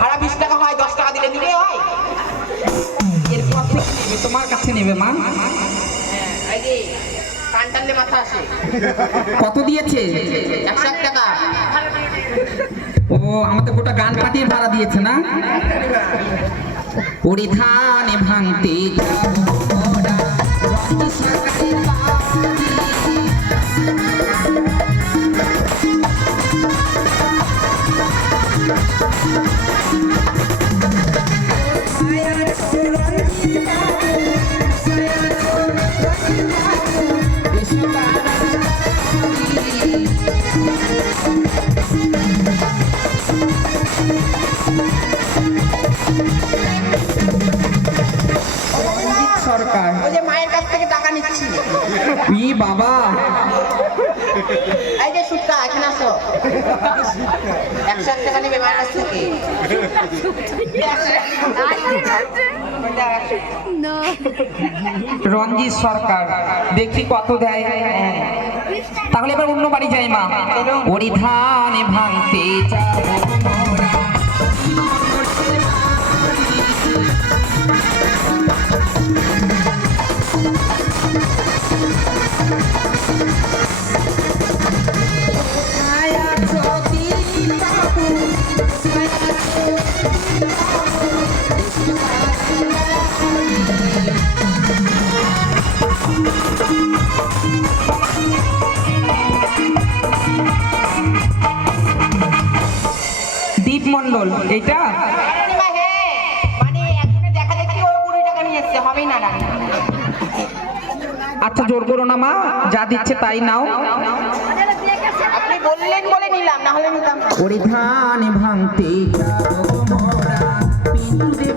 ভাড়া 20 টাকা হয় 10 টাকা দিলে নিলে হয়? এর কত নেবে তোমার কাছে নেবে মা? হ্যাঁ, এই যে কান টানলে মাথা আসে। কত দিয়েছে? 100 টাকা। ও আমাদের গোটা গান পাতিয়ে ভাড়া দিয়েছে না? ওরে ধানে ভাঙতে যাবো মোরা, রঞ্জি সরকারের সরকার। ওই যে মায়ের কাছ থেকে টাকা নিচ্ছি। ই বাবা, এই যে সুটকা এখানে আসো। 100 টাকা নেবে মায়ের কাছ থেকে। রঞ্জিত সরকার, দেখি কত দেয়। তাহলে এবার অন্য বাড়ি যাই মা। ওরি ধানে ভাঙতে যাবো মোরা। দীপ মন্ডল এইটা? মানে একজনের দেখা দেখি ও 20 টাকা নিয়ে এসছে, হবেই না না। আচ্ছা জোর করো না মা, যা দিচ্ছে তাই নাও। আপনি বললেন বলে নিলাম, না হলে নিতাম না। ওরে ধানে ভাঙতে যাবো মোরা, পিন্টু